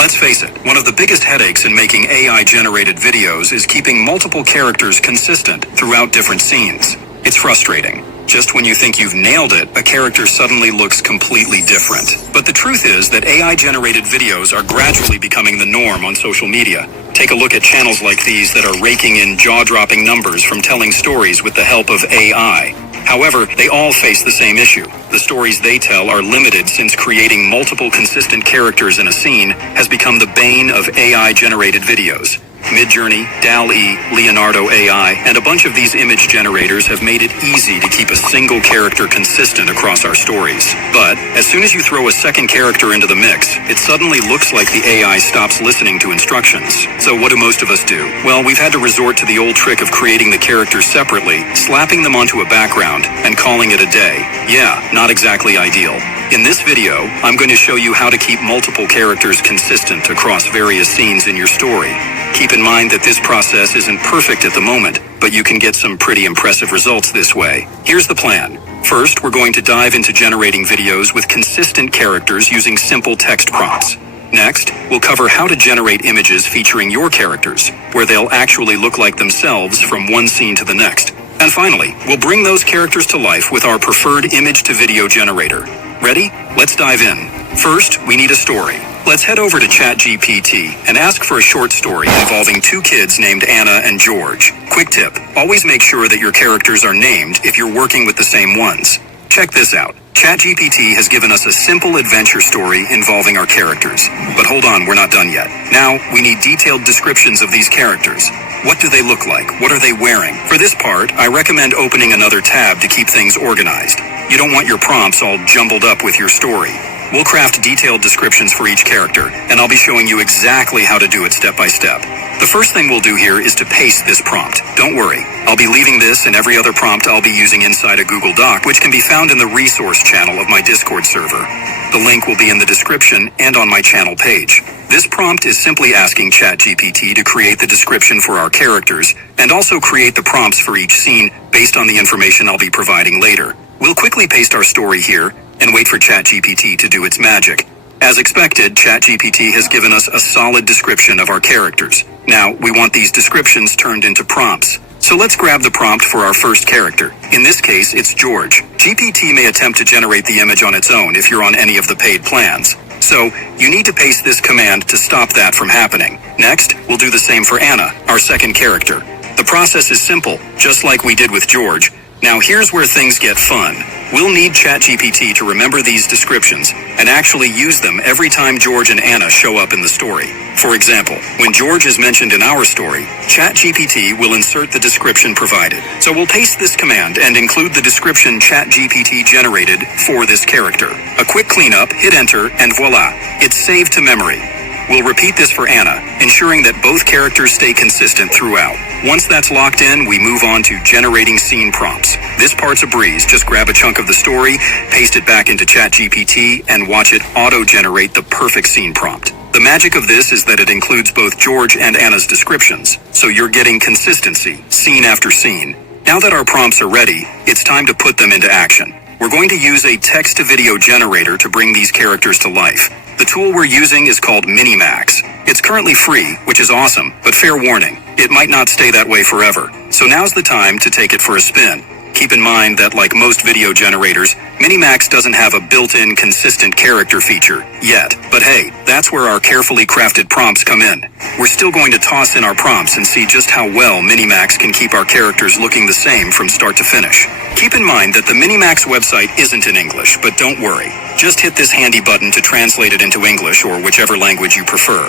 Let's face it, one of the biggest headaches in making AI-generated videos is keeping multiple characters consistent throughout different scenes. It's frustrating. Just when you think you've nailed it, a character suddenly looks completely different. But the truth is that AI-generated videos are gradually becoming the norm on social media. Take a look at channels like these that are raking in jaw-dropping numbers from telling stories with the help of AI. However, they all face the same issue. The stories they tell are limited since creating multiple consistent characters in a scene has become the bane of AI-generated videos. Midjourney, DALL-E, Leonardo AI, and a bunch of these image generators have made it easy to keep a single character consistent across our stories. But as soon as you throw a second character into the mix, it suddenly looks like the AI stops listening to instructions. So what do most of us do? Well, we've had to resort to the old trick of creating the characters separately, slapping them onto a background, and calling it a day. Yeah, not exactly ideal. In this video, I'm going to show you how to keep multiple characters consistent across various scenes in your story. Keep in mind that this process isn't perfect at the moment, but you can get some pretty impressive results this way. Here's the plan. First, we're going to dive into generating videos with consistent characters using simple text prompts. Next, we'll cover how to generate images featuring your characters, where they'll actually look like themselves from one scene to the next. And finally, we'll bring those characters to life with our preferred image-to-video generator. Ready? Let's dive in. First, we need a story. Let's head over to ChatGPT and ask for a short story involving two kids named Anna and George. Quick tip, always make sure that your characters are named if you're working with the same ones. Check this out. ChatGPT has given us a simple adventure story involving our characters. But hold on, we're not done yet. Now, we need detailed descriptions of these characters. What do they look like? What are they wearing? For this part, I recommend opening another tab to keep things organized. You don't want your prompts all jumbled up with your story. We'll craft detailed descriptions for each character, and I'll be showing you exactly how to do it step by step. The first thing we'll do here is to paste this prompt. Don't worry, I'll be leaving this and every other prompt I'll be using inside a Google Doc, which can be found in the resource channel of my Discord server. The link will be in the description and on my channel page. This prompt is simply asking ChatGPT to create the description for our characters, and also create the prompts for each scene based on the information I'll be providing later. We'll quickly paste our story here, and wait for ChatGPT to do its magic. As expected, ChatGPT has given us a solid description of our characters. Now, we want these descriptions turned into prompts. So let's grab the prompt for our first character. In this case, it's George. GPT may attempt to generate the image on its own if you're on any of the paid plans. So, you need to paste this command to stop that from happening. Next, we'll do the same for Anna, our second character. The process is simple, just like we did with George. Now here's where things get fun. We'll need ChatGPT to remember these descriptions and actually use them every time George and Anna show up in the story. For example, when George is mentioned in our story, ChatGPT will insert the description provided. So we'll paste this command and include the description ChatGPT generated for this character. A quick cleanup, hit enter, and voila, it's saved to memory. We'll repeat this for Anna, ensuring that both characters stay consistent throughout. Once that's locked in, we move on to generating scene prompts. This part's a breeze. Just grab a chunk of the story, paste it back into ChatGPT, and watch it auto-generate the perfect scene prompt. The magic of this is that it includes both George and Anna's descriptions, so you're getting consistency, scene after scene. Now that our prompts are ready, it's time to put them into action. We're going to use a text-to-video generator to bring these characters to life. The tool we're using is called Minimax. It's currently free, which is awesome, but fair warning, it might not stay that way forever. So now's the time to take it for a spin. Keep in mind that like most video generators, Minimax doesn't have a built-in consistent character feature yet. But hey, that's where our carefully crafted prompts come in. We're still going to toss in our prompts and see just how well Minimax can keep our characters looking the same from start to finish. Keep in mind that the Minimax website isn't in English, but don't worry. Just hit this handy button to translate it into English or whichever language you prefer.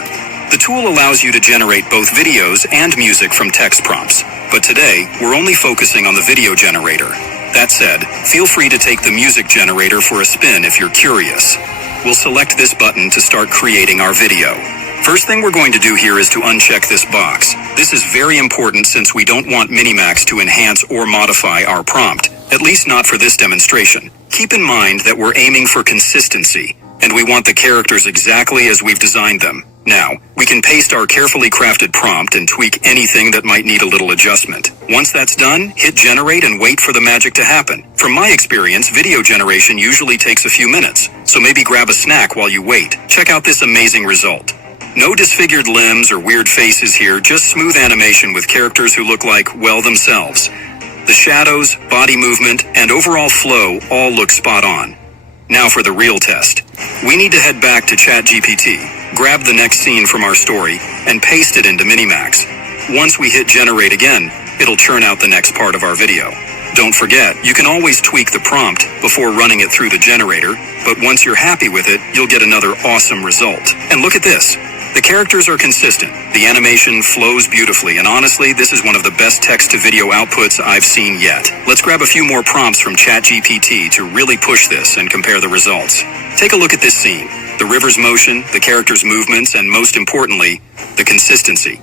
The tool allows you to generate both videos and music from text prompts, but today, we're only focusing on the video generator. That said, feel free to take the music generator for a spin if you're curious. We'll select this button to start creating our video. First thing we're going to do here is to uncheck this box. This is very important since we don't want Minimax to enhance or modify our prompt, at least not for this demonstration. Keep in mind that we're aiming for consistency, and we want the characters exactly as we've designed them. Now, we can paste our carefully crafted prompt and tweak anything that might need a little adjustment. Once that's done, hit generate and wait for the magic to happen. From my experience, video generation usually takes a few minutes, so maybe grab a snack while you wait. Check out this amazing result. No disfigured limbs or weird faces here, just smooth animation with characters who look like, well, themselves. The shadows, body movement, and overall flow all look spot on. Now for the real test. We need to head back to ChatGPT, grab the next scene from our story, and paste it into Minimax. Once we hit generate again, it'll churn out the next part of our video. Don't forget, you can always tweak the prompt before running it through the generator, but once you're happy with it, you'll get another awesome result. And look at this. The characters are consistent, the animation flows beautifully, and honestly, this is one of the best text-to-video outputs I've seen yet. Let's grab a few more prompts from ChatGPT to really push this and compare the results. Take a look at this scene. The river's motion, the characters' movements, and most importantly, the consistency.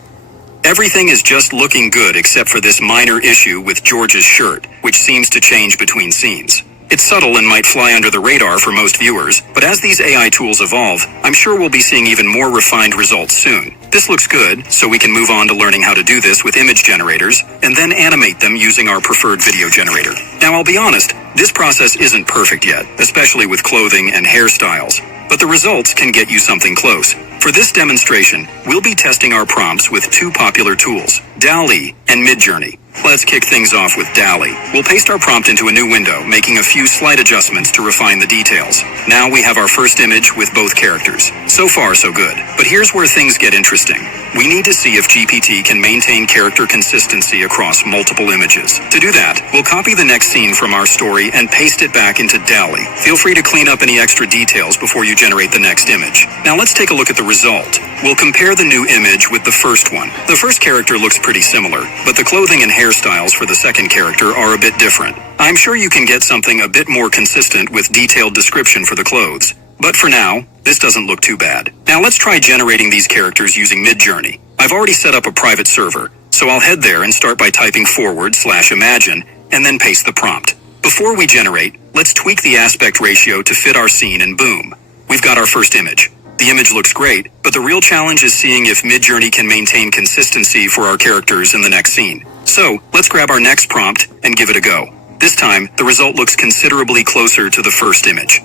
Everything is just looking good except for this minor issue with George's shirt, which seems to change between scenes. It's subtle and might fly under the radar for most viewers, but as these AI tools evolve, I'm sure we'll be seeing even more refined results soon. This looks good, so we can move on to learning how to do this with image generators, and then animate them using our preferred video generator. Now, I'll be honest, this process isn't perfect yet, especially with clothing and hairstyles, but the results can get you something close. For this demonstration, we'll be testing our prompts with two popular tools, DALL-E and Midjourney. Let's kick things off with DALL-E. We'll paste our prompt into a new window, making a few slight adjustments to refine the details. Now we have our first image with both characters. So far, so good. But here's where things get interesting. We need to see if GPT can maintain character consistency across multiple images. To do that, we'll copy the next scene from our story and paste it back into DALL-E. Feel free to clean up any extra details before you generate the next image. Now let's take a look at the result. We'll compare the new image with the first one. The first character looks pretty similar, but the clothing and hairstyles for the second character are a bit different. I'm sure you can get something a bit more consistent with detailed description for the clothes. But for now, this doesn't look too bad. Now let's try generating these characters using Midjourney. I've already set up a private server, so I'll head there and start by typing /imagine and then paste the prompt. Before we generate, let's tweak the aspect ratio to fit our scene and boom. We've got our first image. The image looks great, but the real challenge is seeing if Midjourney can maintain consistency for our characters in the next scene. So, let's grab our next prompt and give it a go. This time, the result looks considerably closer to the first image.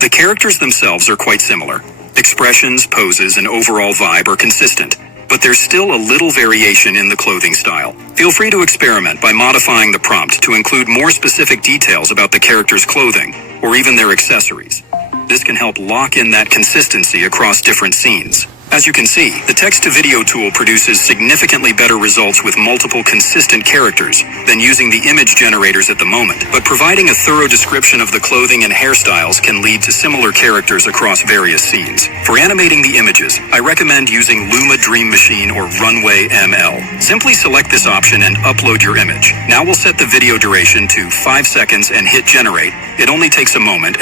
The characters themselves are quite similar. Expressions, poses, and overall vibe are consistent, but there's still a little variation in the clothing style. Feel free to experiment by modifying the prompt to include more specific details about the character's clothing, or even their accessories. This can help lock in that consistency across different scenes. As you can see, the text-to-video tool produces significantly better results with multiple consistent characters than using the image generators at the moment, but providing a thorough description of the clothing and hairstyles can lead to similar characters across various scenes. For animating the images, I recommend using Luma Dream Machine or Runway ML. Simply select this option and upload your image. Now we'll set the video duration to 5 seconds and hit generate. It only takes a moment.